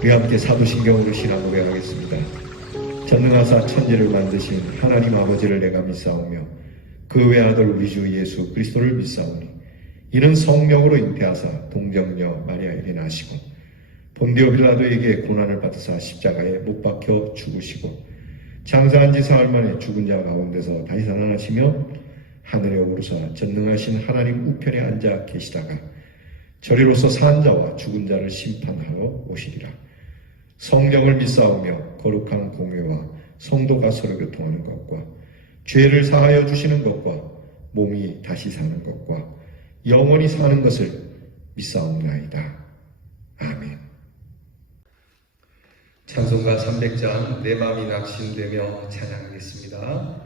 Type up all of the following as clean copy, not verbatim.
우리 함께 사도신경으로 신앙 고백하겠습니다. 전능하사 천지를 만드신 하나님 아버지를 내가 믿사오며 그 외아들 우리 주 예수 그리스도를 믿사오니 이는 성령으로 잉태하사 동정녀 마리아에게 나시고 본디오 빌라도에게 고난을 받으사 십자가에 못 박혀 죽으시고 장사한 지 사흘 만에 죽은 자 가운데서 다시 살아나시며 하늘에 오르사 전능하신 하나님 우편에 앉아 계시다가 저리로서 산 자와 죽은 자를 심판하러 오시리라. 성령을 믿사오며 거룩한 공회와 성도가 서로 교통하는 것과 죄를 사하여 주시는 것과 몸이 다시 사는 것과 영원히 사는 것을 믿사옵나이다. 아멘. 찬송가 300장 내 마음이 낙심되며 찬양하겠습니다.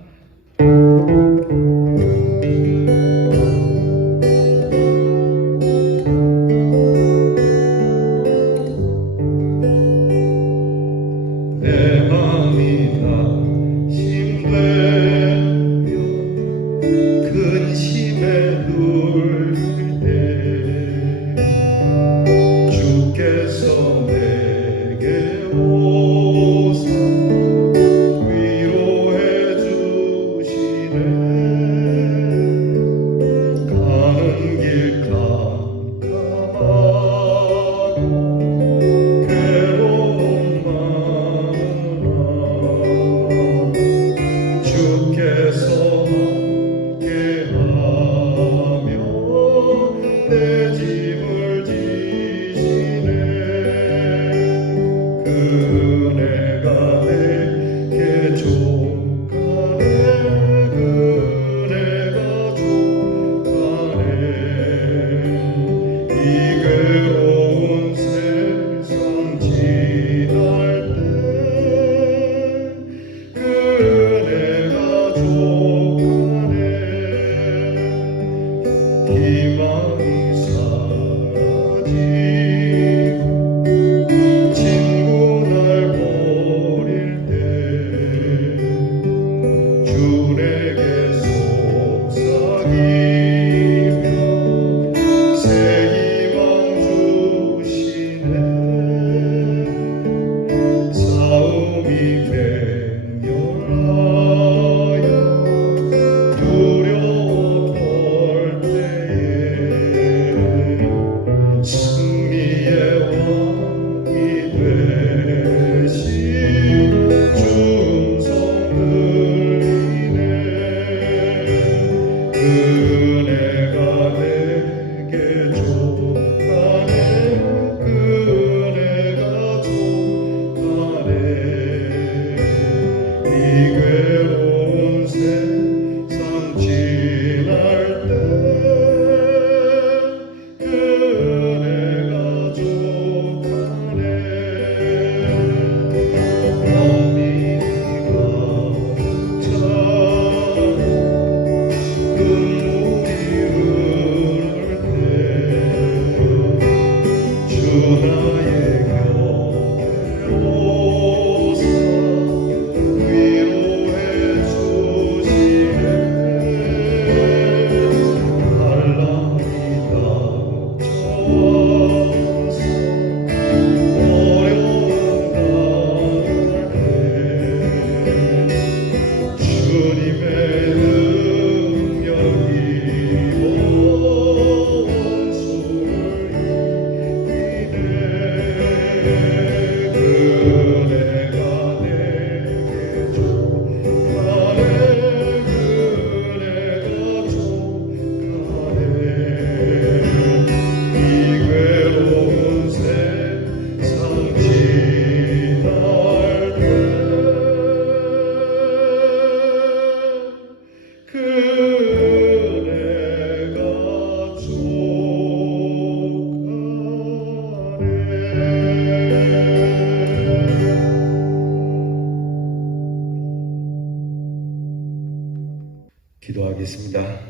기도하겠습니다.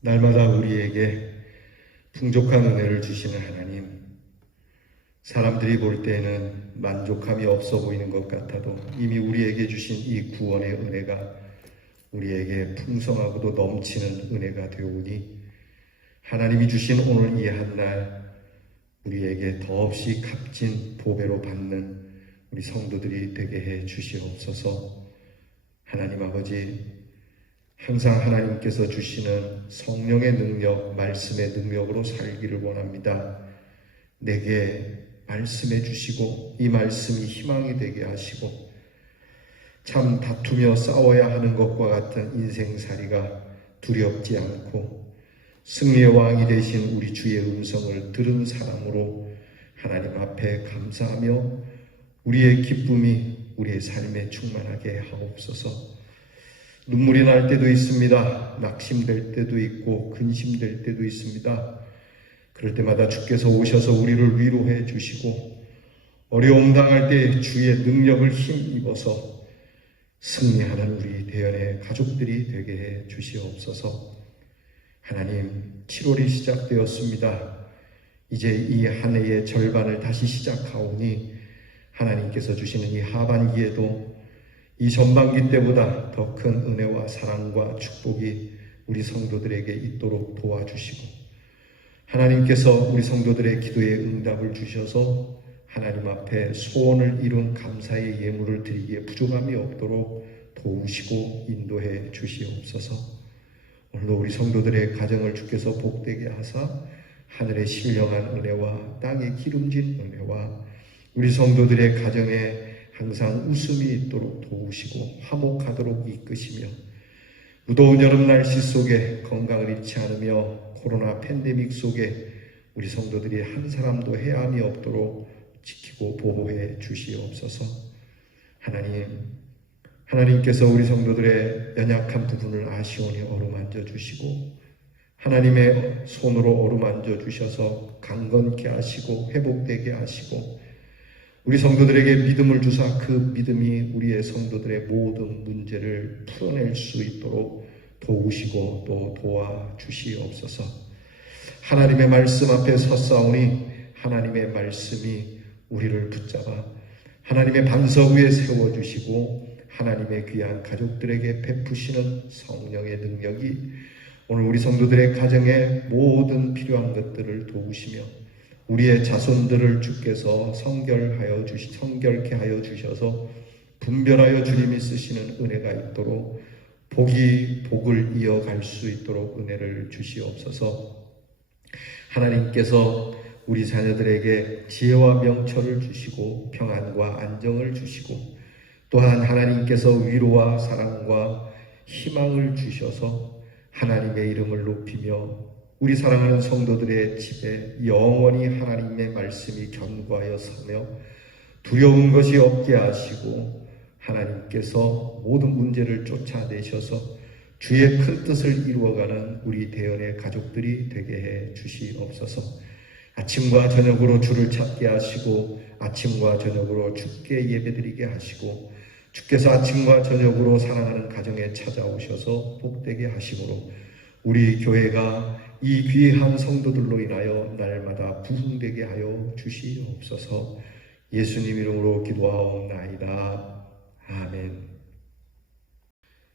날마다 우리에게 풍족한 은혜를 주시는 하나님, 사람들이 볼 때에는 만족함이 없어 보이는 것 같아도 이미 우리에게 주신 이 구원의 은혜가 우리에게 풍성하고도 넘치는 은혜가 되오니 하나님이 주신 오늘 이 한 날 우리에게 더없이 값진 보배로 받는 우리 성도들이 되게 해 주시옵소서. 하나님 아버지, 항상 하나님께서 주시는 성령의 능력, 말씀의 능력으로 살기를 원합니다. 내게 말씀해 주시고 이 말씀이 희망이 되게 하시고 참 다투며 싸워야 하는 것과 같은 인생살이가 두렵지 않고 승리의 왕이 되신 우리 주의 음성을 들은 사람으로 하나님 앞에 감사하며 우리의 기쁨이 우리의 삶에 충만하게 하옵소서. 눈물이 날 때도 있습니다. 낙심될 때도 있고 근심될 때도 있습니다. 그럴 때마다 주께서 오셔서 우리를 위로해 주시고 어려움 당할 때 주의 능력을 힘입어서 승리하는 우리 대연의 가족들이 되게 해 주시옵소서. 하나님, 7월이 시작되었습니다. 이제 이 한 해의 절반을 다시 시작하오니 하나님께서 주시는 이 하반기에도 이 전반기 때보다 더 큰 은혜와 사랑과 축복이 우리 성도들에게 있도록 도와주시고 하나님께서 우리 성도들의 기도에 응답을 주셔서 하나님 앞에 소원을 이룬 감사의 예물을 드리기에 부족함이 없도록 도우시고 인도해 주시옵소서. 오늘도 우리 성도들의 가정을 주께서 복되게 하사 하늘의 신령한 은혜와 땅의 기름진 은혜와 우리 성도들의 가정에 항상 웃음이 있도록 도우시고 화목하도록 이끄시며 무더운 여름 날씨 속에 건강을 잃지 않으며 코로나 팬데믹 속에 우리 성도들이 한 사람도 해함이 없도록 지키고 보호해 주시옵소서. 하나님께서 우리 성도들의 연약한 부분을 아시오니 어루만져 주시고 하나님의 손으로 어루만져 주셔서 강건케 하시고 회복되게 하시고 우리 성도들에게 믿음을 주사 그 믿음이 우리의 성도들의 모든 문제를 풀어낼 수 있도록 도우시고 또 도와주시옵소서. 하나님의 말씀 앞에 섰사오니 하나님의 말씀이 우리를 붙잡아 하나님의 반석 위에 세워주시고 하나님의 귀한 가족들에게 베푸시는 성령의 능력이 오늘 우리 성도들의 가정에 모든 필요한 것들을 도우시며 우리의 자손들을 주께서 성결케 하여 주셔서 분별하여 주님이 쓰시는 은혜가 있도록 복을 이어갈 수 있도록 은혜를 주시옵소서. 하나님께서 우리 자녀들에게 지혜와 명철을 주시고 평안과 안정을 주시고 또한 하나님께서 위로와 사랑과 희망을 주셔서 하나님의 이름을 높이며 우리 사랑하는 성도들의 집에 영원히 하나님의 말씀이 견고하여 서며 두려운 것이 없게 하시고 하나님께서 모든 문제를 쫓아내셔서 주의 큰 뜻을 이루어가는 우리 대연의 가족들이 되게 해 주시옵소서. 아침과 저녁으로 주를 찾게 하시고 아침과 저녁으로 주께 예배드리게 하시고 주께서 아침과 저녁으로 사랑하는 가정에 찾아오셔서 복되게 하심으로 우리 교회가 이 귀한 성도들로 인하여 날마다 부흥되게 하여 주시옵소서. 예수님 이름으로 기도하옵나이다. 아멘.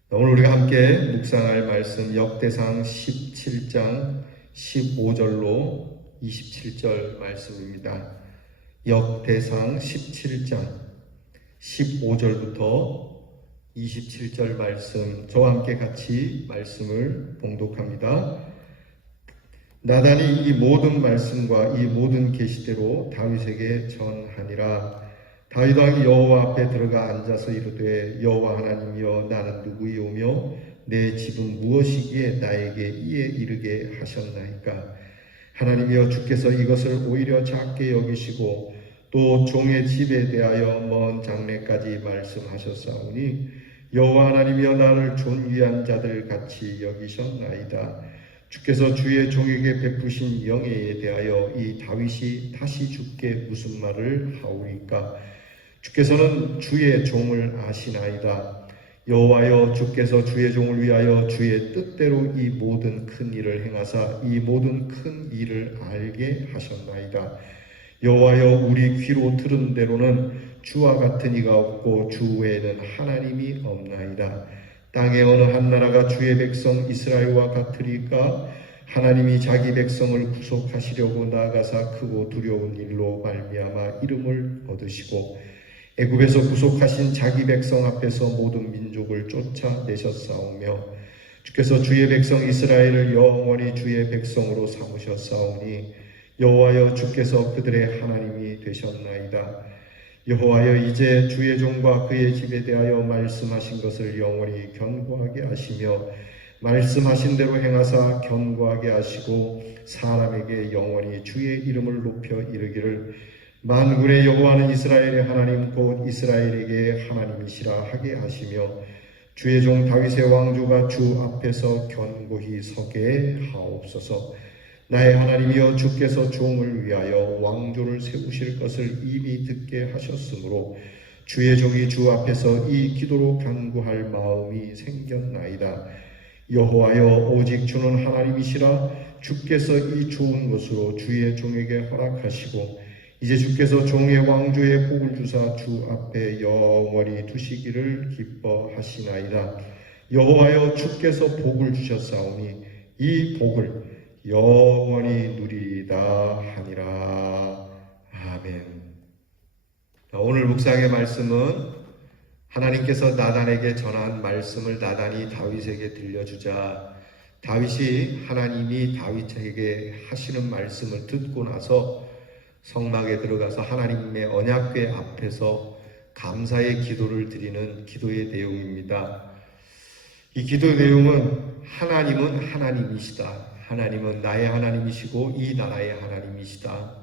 오늘 우리가 함께 묵상할 말씀 역대상 17장 15절로 27절 말씀입니다. 역대상 17장 15절부터 27절 말씀, 저와 함께 같이 말씀을 봉독합니다. 나단이 이 모든 말씀과 이 모든 계시대로 다윗에게 전하니라. 다윗 왕이 여호와 앞에 들어가 앉아서 이르되 여호와 하나님이여 나는 누구이오며 내 집은 무엇이기에 나에게 이에 이르게 하셨나이까. 하나님이여 주께서 이것을 오히려 작게 여기시고 또 종의 집에 대하여 먼 장래까지 말씀하셨사오니 여호와 하나님이여 나를 존귀한 자들 같이 여기셨나이다. 주께서 주의 종에게 베푸신 영예에 대하여 이 다윗이 다시 주께 무슨 말을 하오리까. 주께서는 주의 종을 아시나이다. 여호와여 주께서 주의 종을 위하여 주의 뜻대로 이 모든 큰 일을 행하사 이 모든 큰 일을 알게 하셨나이다. 여호와여 우리 귀로 들은 대로는 주와 같은 이가 없고 주 외에는 하나님이 없나이다. 땅의 어느 한 나라가 주의 백성 이스라엘과 같으리까. 하나님이 자기 백성을 구속하시려고 나아가사 크고 두려운 일로 말미암아 이름을 얻으시고 애굽에서 구속하신 자기 백성 앞에서 모든 민족을 쫓아내셨사오며 주께서 주의 백성 이스라엘을 영원히 주의 백성으로 삼으셨사오니 여호와여 주께서 그들의 하나님이 되셨나이다. 여호와여 이제 주의 종과 그의 집에 대하여 말씀하신 것을 영원히 견고하게 하시며 말씀하신 대로 행하사 견고하게 하시고 사람에게 영원히 주의 이름을 높여 이르기를 만군의 여호와는 이스라엘의 하나님 곧 이스라엘에게 하나님이시라 하게 하시며 주의 종 다윗의 왕조가 주 앞에서 견고히 서게 하옵소서. 나의 하나님이여 주께서 종을 위하여 왕조를 세우실 것을 이미 듣게 하셨으므로 주의 종이 주 앞에서 이 기도로 간구할 마음이 생겼나이다. 여호와여 오직 주는 하나님이시라. 주께서 이 좋은 것으로 주의 종에게 허락하시고 이제 주께서 종의 왕조에 복을 주사 주 앞에 영원히 두시기를 기뻐하시나이다. 여호와여 주께서 복을 주셨사오니 이 복을 영원히 누리리다 하니라. 아멘. 오늘 묵상의 말씀은 하나님께서 나단에게 전한 말씀을 나단이 다윗에게 들려주자 다윗이 하나님이 다윗에게 하시는 말씀을 듣고 나서 성막에 들어가서 하나님의 언약궤 앞에서 감사의 기도를 드리는 기도의 내용입니다. 이 기도 내용은 하나님은 하나님이시다. 하나님은 나의 하나님이시고 이 나라의 하나님이시다.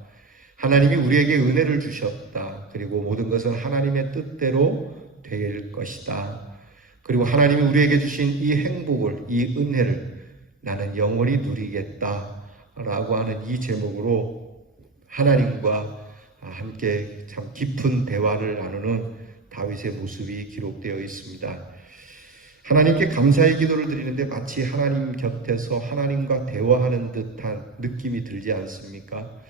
하나님이 우리에게 은혜를 주셨다. 그리고 모든 것은 하나님의 뜻대로 될 것이다. 그리고 하나님이 우리에게 주신 이 행복을, 이 은혜를 나는 영원히 누리겠다 라고 하는 이 제목으로 하나님과 함께 참 깊은 대화를 나누는 다윗의 모습이 기록되어 있습니다. 하나님께 감사의 기도를 드리는데 마치 하나님 곁에서 하나님과 대화하는 듯한 느낌이 들지 않습니까?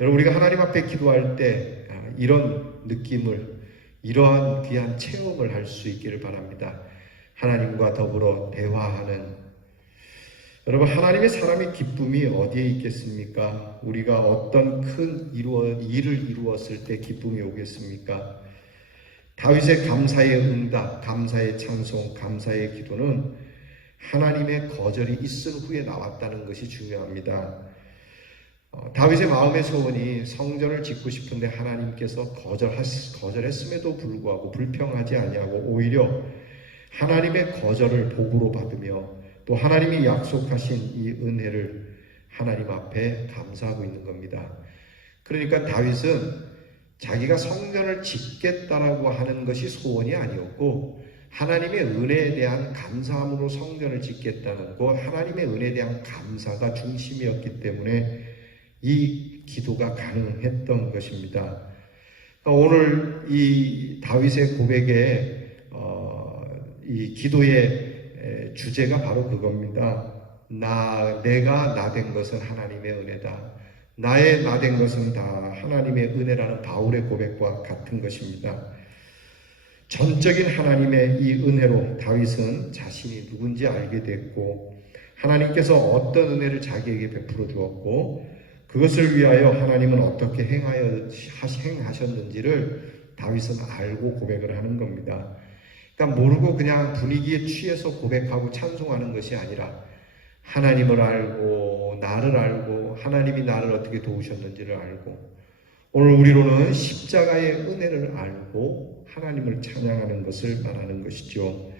여러분, 우리가 하나님 앞에 기도할 때 이런 느낌을, 이러한 귀한 체험을 할 수 있기를 바랍니다. 하나님과 더불어 대화하는, 여러분, 하나님의 사람의 기쁨이 어디에 있겠습니까? 우리가 어떤 큰 일을 이루었을 때 기쁨이 오겠습니까? 다윗의 감사의 응답, 감사의 찬송, 감사의 기도는 하나님의 거절이 있은 후에 나왔다는 것이 중요합니다. 다윗의 마음의 소원이 성전을 짓고 싶은데 하나님께서 거절했음에도 불구하고 불평하지 아니하고 오히려 하나님의 거절을 복으로 받으며 또 하나님이 약속하신 이 은혜를 하나님 앞에 감사하고 있는 겁니다. 그러니까 다윗은 자기가 성전을 짓겠다라고 하는 것이 소원이 아니었고 하나님의 은혜에 대한 감사함으로 성전을 짓겠다는 것, 하나님의 은혜에 대한 감사가 중심이었기 때문에 이 기도가 가능했던 것입니다. 오늘 이 다윗의 고백의 이 기도의 주제가 바로 그겁니다. 내가 나된 것은 하나님의 은혜다. 나의 나된 것은 다 하나님의 은혜라는 바울의 고백과 같은 것입니다. 전적인 하나님의 이 은혜로 다윗은 자신이 누군지 알게 됐고 하나님께서 어떤 은혜를 자기에게 베풀어 주었고 그것을 위하여 하나님은 어떻게 행하셨는지를 다윗은 알고 고백을 하는 겁니다. 그러니까 모르고 그냥 분위기에 취해서 고백하고 찬송하는 것이 아니라 하나님을 알고 나를 알고 하나님이 나를 어떻게 도우셨는지를 알고 오늘 우리로는 십자가의 은혜를 알고 하나님을 찬양하는 것을 말하는 것이죠.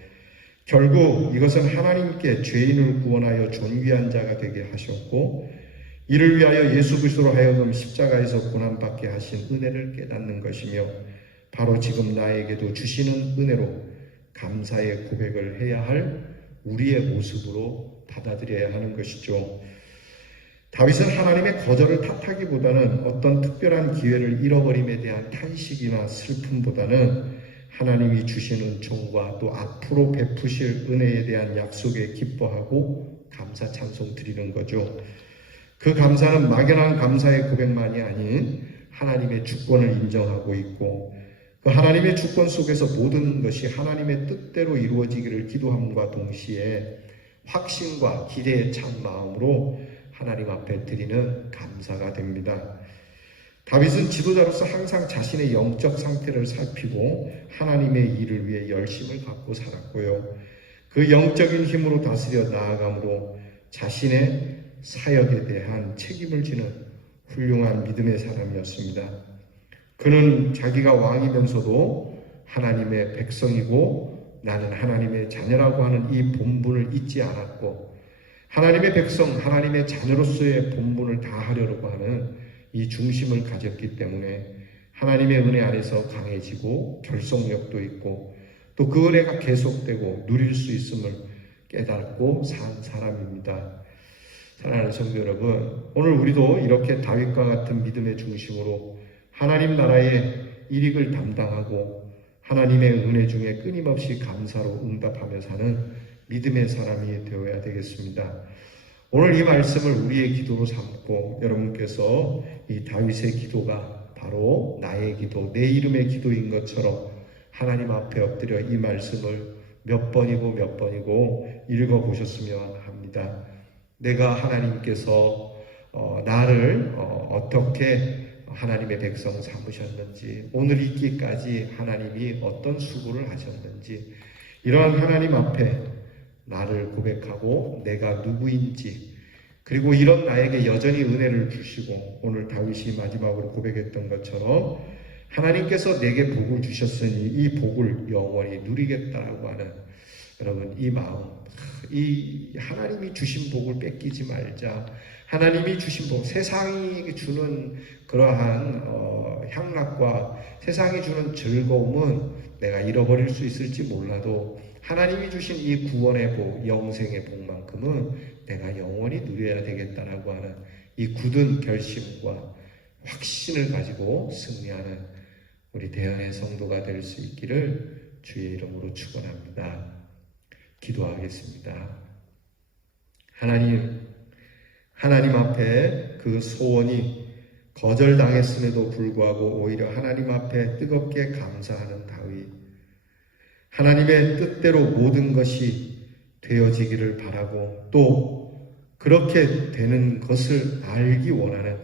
결국 이것은 하나님께 죄인을 구원하여 존귀한 자가 되게 하셨고 이를 위하여 예수 그리스도로 하여금 십자가에서 고난받게 하신 은혜를 깨닫는 것이며 바로 지금 나에게도 주시는 은혜로 감사의 고백을 해야 할 우리의 모습으로 받아들여야 하는 것이죠. 다윗은 하나님의 거절을 탓하기보다는 어떤 특별한 기회를 잃어버림에 대한 탄식이나 슬픔보다는 하나님이 주시는 종과 또 앞으로 베푸실 은혜에 대한 약속에 기뻐하고 감사 찬송 드리는 거죠. 그 감사는 막연한 감사의 고백만이 아닌 하나님의 주권을 인정하고 있고 그 하나님의 주권 속에서 모든 것이 하나님의 뜻대로 이루어지기를 기도함과 동시에 확신과 기대의 찬 마음으로 하나님 앞에 드리는 감사가 됩니다. 다윗은 지도자로서 항상 자신의 영적 상태를 살피고 하나님의 일을 위해 열심을 갖고 살았고요. 그 영적인 힘으로 다스려 나아감으로 자신의 사역에 대한 책임을 지는 훌륭한 믿음의 사람이었습니다. 그는 자기가 왕이면서도 하나님의 백성이고 나는 하나님의 자녀라고 하는 이 본분을 잊지 않았고, 하나님의 백성, 하나님의 자녀로서의 본분을 다하려고 하는 이 중심을 가졌기 때문에 하나님의 은혜 안에서 강해지고 결속력도 있고 또 그 은혜가 계속되고 누릴 수 있음을 깨닫고 산 사람입니다. 사랑하는 성도 여러분, 오늘 우리도 이렇게 다윗과 같은 믿음의 중심으로 하나님 나라의 일익을 담당하고 하나님의 은혜 중에 끊임없이 감사로 응답하며 사는 믿음의 사람이 되어야 되겠습니다. 오늘 이 말씀을 우리의 기도로 삼고 여러분께서 이 다윗의 기도가 바로 나의 기도, 내 이름의 기도인 것처럼 하나님 앞에 엎드려 이 말씀을 몇 번이고 읽어보셨으면 합니다. 내가 하나님께서 나를 어떻게 하나님의 백성 삼으셨는지, 오늘 있기까지 하나님이 어떤 수고를 하셨는지, 이러한 하나님 앞에 나를 고백하고 내가 누구인지, 그리고 이런 나에게 여전히 은혜를 주시고 오늘 다윗이 마지막으로 고백했던 것처럼 하나님께서 내게 복을 주셨으니 이 복을 영원히 누리겠다라고 하는 여러분 이 마음, 이 하나님이 주신 복을 뺏기지 말자. 하나님이 주신 복, 세상이 주는 그러한 향락과 세상이 주는 즐거움은 내가 잃어버릴 수 있을지 몰라도 하나님이 주신 이 구원의 복, 영생의 복만큼은 내가 영원히 누려야 되겠다라고 하는 이 굳은 결심과 확신을 가지고 승리하는 우리 대안의 성도가 될 수 있기를 주의 이름으로 축원합니다. 기도하겠습니다. 하나님 앞에 그 소원이 거절당했음에도 불구하고 오히려 하나님 앞에 뜨겁게 감사하는 다윗, 하나님의 뜻대로 모든 것이 되어지기를 바라고 또 그렇게 되는 것을 알기 원하는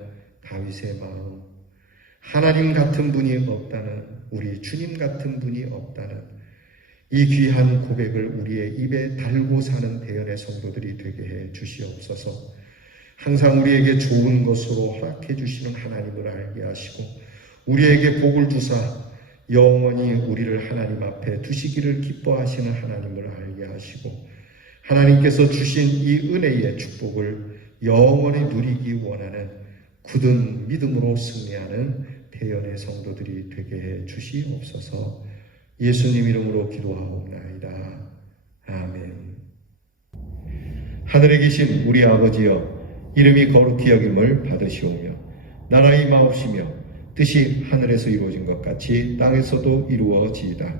다윗의 마음, 하나님 같은 분이 없다는, 우리 주님 같은 분이 없다는 이 귀한 고백을 우리의 입에 달고 사는 대연의 성도들이 되게 해 주시옵소서. 항상 우리에게 좋은 것으로 허락해 주시는 하나님을 알게 하시고 우리에게 복을 주사 영원히 우리를 하나님 앞에 두시기를 기뻐하시는 하나님을 알게 하시고 하나님께서 주신 이 은혜의 축복을 영원히 누리기 원하는 굳은 믿음으로 승리하는 대연의 성도들이 되게 해 주시옵소서. 예수님 이름으로 기도하옵나이다. 아멘. 하늘에 계신 우리 아버지여, 이름이 거룩히 여김을 받으시오며 나라 임하옵시며 뜻이 하늘에서 이루어진 것 같이 땅에서도 이루어지이다.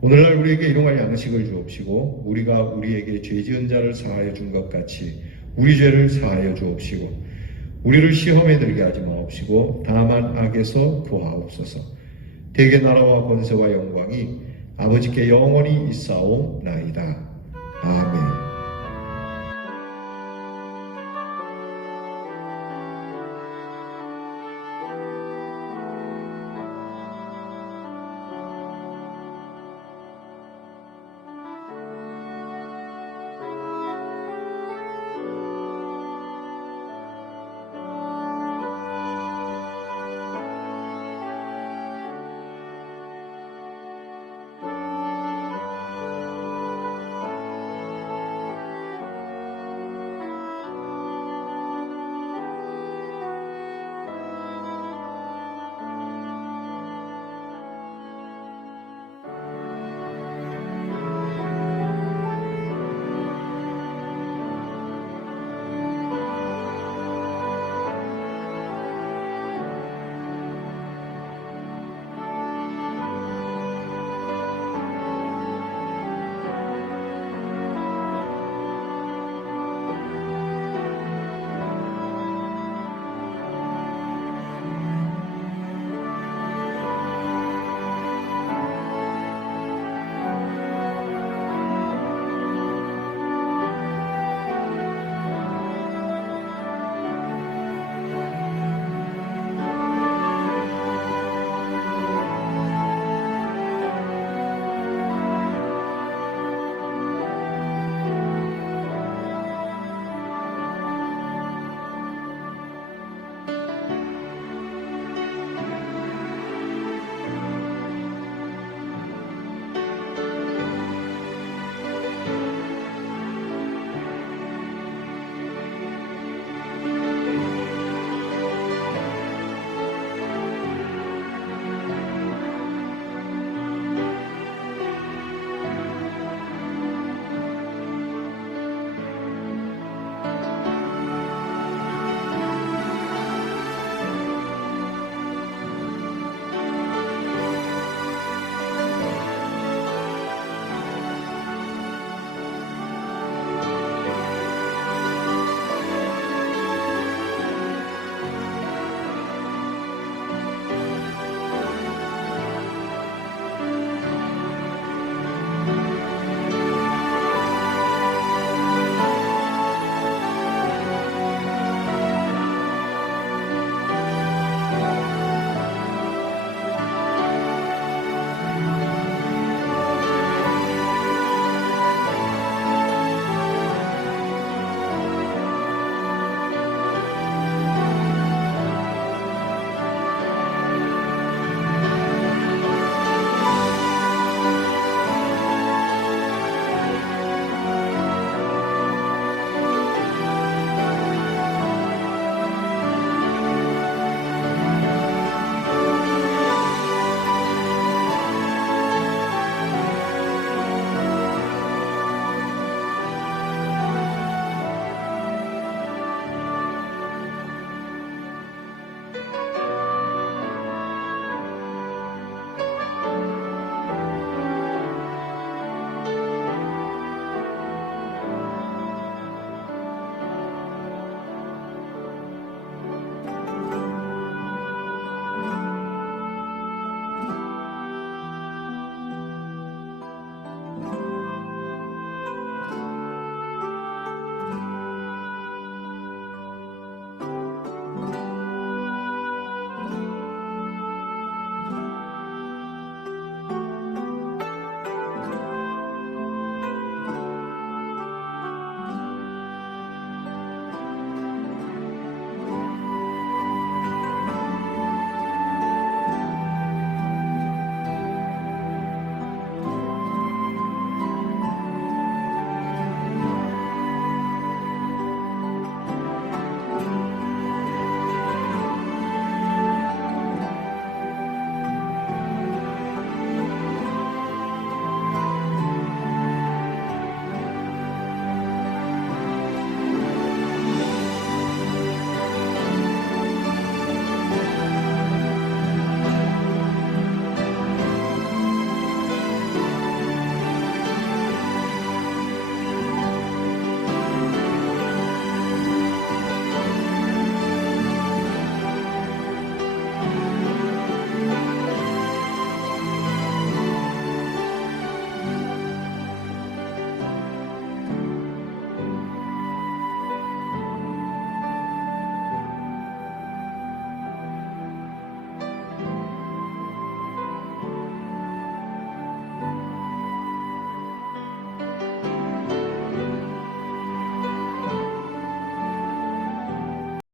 오늘날 우리에게 일용할 양식을 주옵시고 우리가 우리에게 죄 지은 자를 사하여 준 것 같이 우리 죄를 사하여 주옵시고 우리를 시험에 들게 하지 마옵시고 다만 악에서 구하옵소서. 대개 나라와 권세와 영광이 아버지께 영원히 있사옵나이다. 아멘.